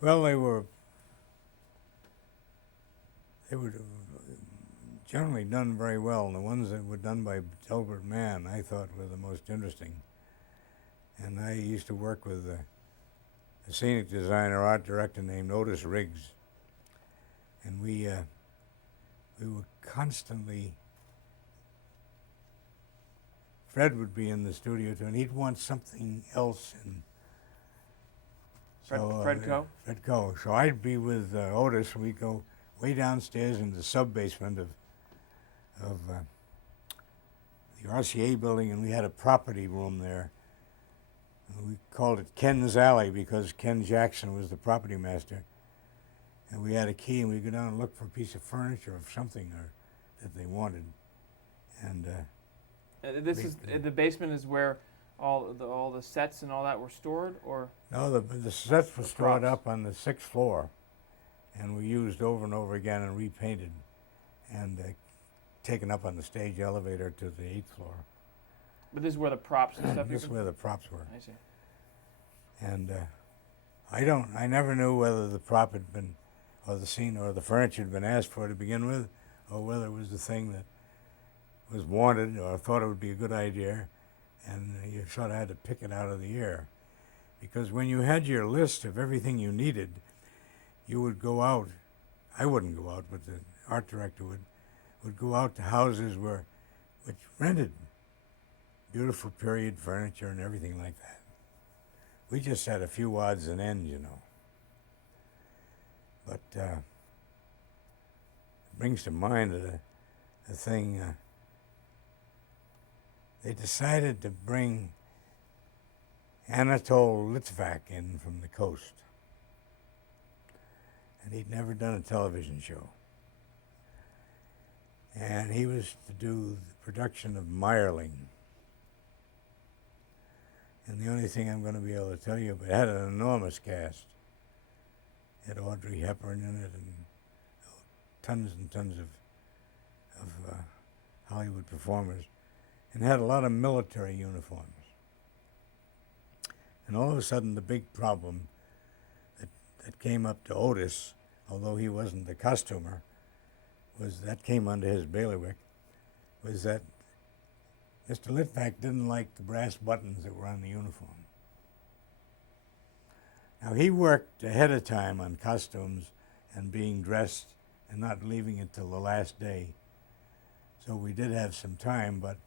Well, they were generally done very well, and the ones that were done by Delbert Mann I thought were the most interesting. And I used to work with a scenic designer, art director named Otis Riggs, and we were constantly. Fred would be in the studio too, and he'd want something else, and so Fredco. So I'd be with Otis, and we'd go way downstairs in the sub-basement of the RCA building, and we had a property room there. We called it Ken's Alley because Ken Jackson was the property master. And we had a key, and we'd go down and look for a piece of furniture or something that they wanted. And the basement is where all the sets and all that were stored, or? No, the sets were stored up on the 6th floor, and we used over and over again and repainted, and taken up on the stage elevator to the 8th floor. But this is where the props and stuff. This is where the props were. I see. And I never knew whether the prop had been, or the scene, or the furniture had been asked for to begin with, or whether it was the thing that was wanted or thought it would be a good idea, and you sort of had to pick it out of the air. Because when you had your list of everything you needed, you would go out. I wouldn't go out, but the art director would go out to houses which rented beautiful period furniture and everything like that. We just had a few odds and ends, you know. But it brings to mind a thing. They decided to bring Anatole Litvak in from the coast. And he'd never done a television show. And he was to do the production of Meyerling. And the only thing I'm going to be able to tell you, but it had an enormous cast. It had Audrey Hepburn in it, and tons and tons of Hollywood performers, and had a lot of military uniforms. And all of a sudden, the big problem that came up to Otis, although he wasn't the costumer, that came under his bailiwick, was that Mr. Litvak didn't like the brass buttons that were on the uniform. Now, he worked ahead of time on costumes and being dressed and not leaving it till the last day. So we did have some time, but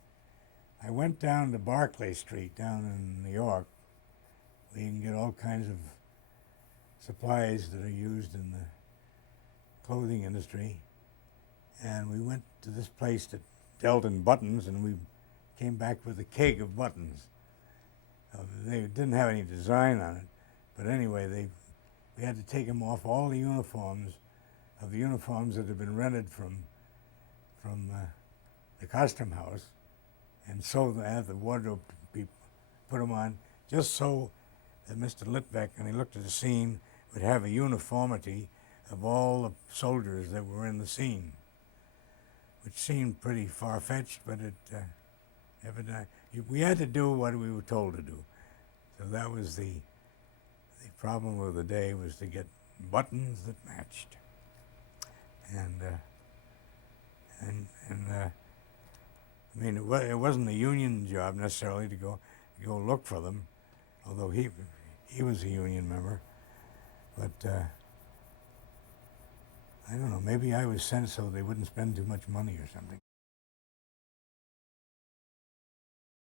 I went down to Barclay Street down in New York, where you can get all kinds of supplies that are used in the clothing industry. And we went to this place that dealt in buttons, and we came back with a keg of buttons. They didn't have any design on it, but anyway, we had to take them off all the uniforms that had been rented from the costume house, and so they had the wardrobe put them on, just so that Mr. Litvak, when he looked at the scene, would have a uniformity of all the soldiers that were in the scene, which seemed pretty far-fetched, but we had to do what we were told to do. So that was the problem of the day, was to get buttons that matched. I mean, it wasn't a union job necessarily to go look for them, although he was a union member. But I don't know, maybe I was sent so they wouldn't spend too much money or something.